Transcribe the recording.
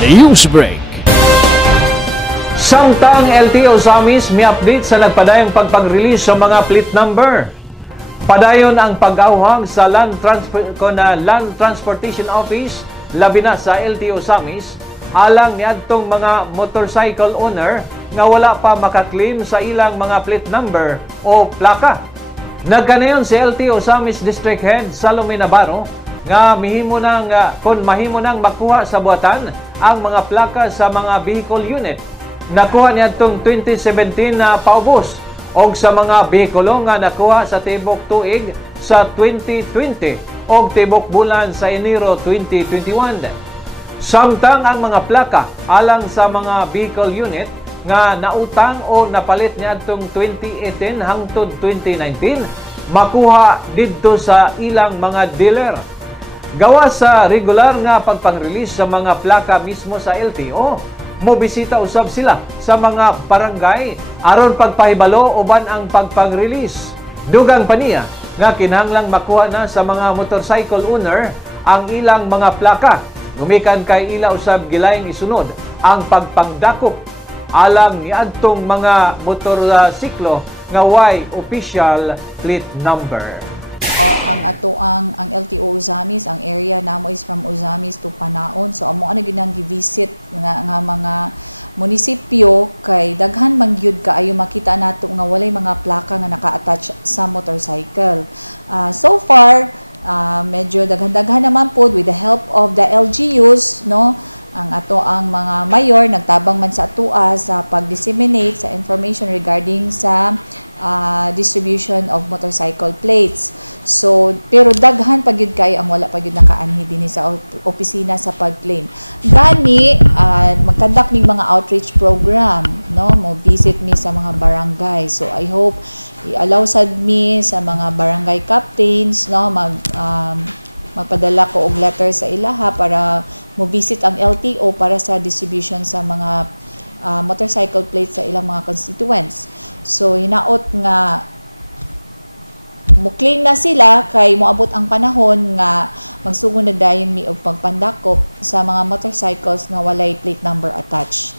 News Break. Samtang LTO Samis may update sa nagpadayong pagpag-release sa mga plate number. Padayon ang pag-awhag sa Land Transportation Office, labi na sa LTO Samis, alang niadtong mga motorcycle owner nga wala pa makaklaim sa ilang mga plate number o plaka. Nagkanayon si LTO Samis District Head Salome Navarro nga mahimo nang makuha sa buhatan ang mga plaka sa mga vehicle unit. Nakuha niya itong 2017 na paubos o sa mga behikulo nga nakuha sa tibok tuig sa 2020 o tibok bulan sa Enero 2021. Samtang ang mga plaka alang sa mga vehicle unit nga nautang o napalit niya itong 2018 hangtod 2019 makuha didto sa ilang mga dealer. Gawa sa regular nga pagpang-release sa mga plaka mismo sa LTO, mobisita usab sila sa mga barangay aron pagpahibalo uban ang pagpang-release. Dugang pa niya nga kinahanglang makuha na sa mga motorcycle owner ang ilang mga plaka. Gumikan kay ila usab gilayng isunod ang pagpangdakop alang niadtong mga motorsiklo nga way official plate number. Ang LTO Ozamis, ang area namo is from Ozamis to Panaon. So amo ana ginang gi-visit nga mga munisipyo kay daghan man gyud kaayo makita nato nga walay mga plaka nga naka-attach sa motorcycle. So far medyo daghan-daghan naman po with the help of the LGUs, no? Ang mga mayor nagtabang man sa atua sa pag-disseminate sa information regarding sa distribution of motorcycle plates. So, pero daghan pa gyud kay ang wala pa gyud nakaanhi dinhi sa opisina sa pag-claim. Gani magkandak ning mga outreach program, no? Mo visit mi sa mga barangay. So, I hope i-allow sad mi sa mga barangay captains, no, magpadala ko og letter sa ilaha para mo visit ang LTO para sa distribution sa mga motorcycle plates sa ilang mga constituents. So hinaot nga mukling na sila kay moabot ang panahon nga magsugod na dayon mi og pagpandakop sa mga motorcycles nga walay plate number attached.